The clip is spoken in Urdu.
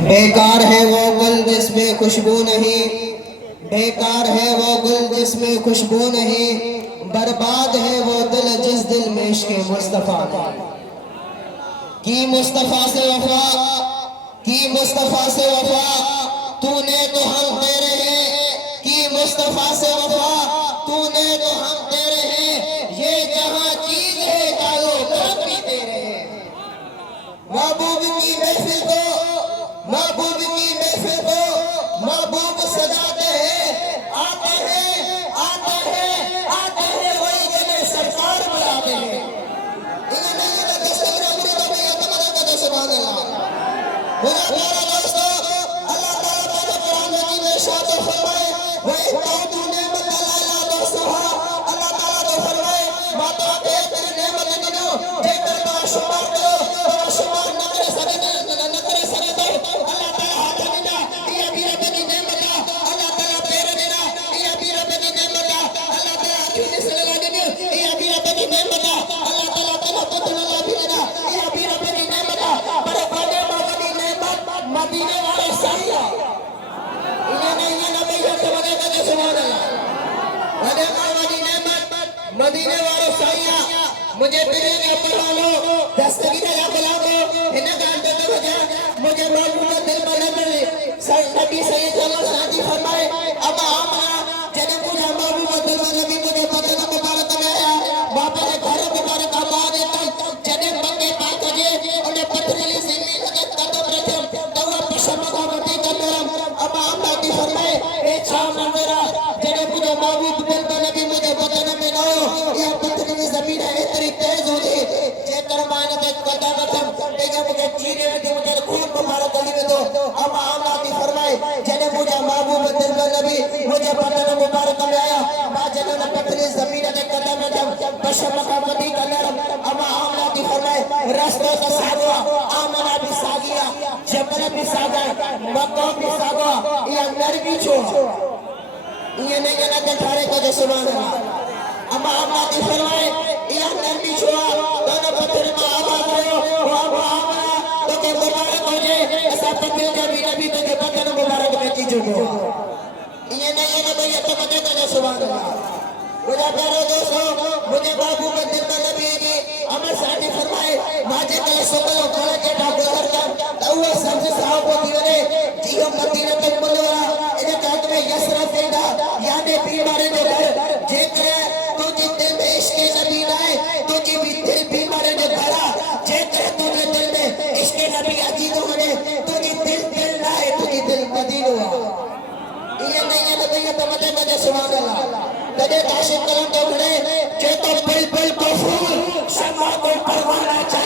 بیکار ہے وہ گل جس میں خوشبو نہیں، بیکار ہے وہ گل جس میں خوشبو نہیں، برباد ہے وہ دل جس دل میں عشق مصطفیٰ نہیں۔ کی مصطفیٰ سے وفا، کی مصطفیٰ سے وفا، تو نے تو ہم تیرے ہیں، کی مصطفیٰ سے وفا، تو نے تو ہم تیرے ہیں، یہ جہاں چیز ہے ڈالو کرم بھی تیرے ہیں۔ محبوب کی محفل کو، محبوب کی محفل کو محبوب سجاتے ہیں، آتے ہیں آتے ہیں آتے ہیں وہی جنہیں سرکار بلاتے ہیں۔ انہیں نہیں لگے سبر امرو میں یتمنہ کا سبحان اللہ۔ میرا پیارا دوستو، اللہ تعالیٰ تعالیٰ قرآن مجید میں ارشاد فرمائے وَإِذْ تَعُدُّوا نِعْمَتَ اللَّهِ لَا تُحْصُوهَا، اللہ تعالیٰ تو فرمائے ماتا کے تیری نعمت دنوں جے کر بڑا شمار کرو بڑا شمار نہ کرے سکے تو اللہ تعالیٰ ہاتھ دینا یہ بھی رب کی نعمت ہے، اللہ تعالیٰ پیر دینا یہ بھی رب کی نعمت ہے، اللہ تعالیٰ ہاتھ سے لگا دینا یہ بھی رب کی نعمت ہے، اللہ تعالیٰ تیرا پتر لگا بھی دینا یہ بھی رب کی نعمت ہے۔ بڑے بڑے مغنی نعمت مدینے والے سائیہ انہیں نہیں یہ نبی ہے کہ مدینے کا سبحان اللہ۔ بڑے مغنی نعمت مدینے والے سائیہ مجھے پیرے کا پڑھا لو دستگیرہ یا بلا دو انہیں گانٹے تو بجا مجھے محبوب دل بلے ملے نبی سید اللہ شادی فرمائے اب آمنا جنہیں مجھے محبوب دل بلے بھی مجھے بدن مبارک میں آیا باپا نے گھر مبارک آباد تک جنہیں منگے پاک جے انہیں پتھریلی زمین کے قدم رکھے دوا پشم مقامتی کا میرم اب آمنا کی فرمائے اے چھا منظرہ جنہیں مجھے محبوب دل بلے بھی مجھے بدن میں نہ ہو یہ پتھریلی زمین ہے اتنی تیز ہو دی جے کر مائنے کے قدم رکھم دیکھا مجھے چیرے میں دی مجھے خون مبارک علی میں دو اب آمنا کی فرمائے جنہیں مجھے محبوب دل بلے بھی مجھے بدن مبارک میں آیا با جنہیں پتھریلی زمین کے قدم رکھم پشم مقامتی کا میرم اب آمنا کی فرمائے رستہ کا ساگوا آمنا بھی ساگیا جبر بھی ساگا مکہ بھی ساگا یہ اندر بھی چھوڑا یہ نہیں کہنا کہ تھارے کو جو سبحان اللہ اما آمنا کی فرمائے یہ اندر بھی چھوڑا دونوں پتھر میں آباد ہو وہ اب آمنا تو کہ مبارک ہو جائے ایسا پتھر جو بھی نبی تو کہ پتھر مبارک میں کی جو ہو یہ نہیں ہے نبی یہ تو مجھے کو جو سبحان اللہ۔ مجھے پیارے دوستو مجھے بابو میں دل میں نبی جی عمر ساتھی فرمائے ماجے کلے سکلوں کھولے کے ڈاکل کر اوہ سمجھ صاحب کو دیونے جیو مدینہ تک ملورا انہیں کہا تمہیں یسرہ دینا یعنی بیمارے دے گھر جے کرے تو جی دل میں عشق نبی لائے تو جی بھی دل بیمارے دے گھرا جے کرے تو جی دل میں عشق نبی عجید ہونے تو جی دل لائے تو جی دل مدین ہوا یہ نہیں ہے نبی یہ تو مدد مدد سبحان اللہ۔ کدے تاشق کلم تو بڑے کہ تو بل بل کو پھول شمع کو پروانہ چاہے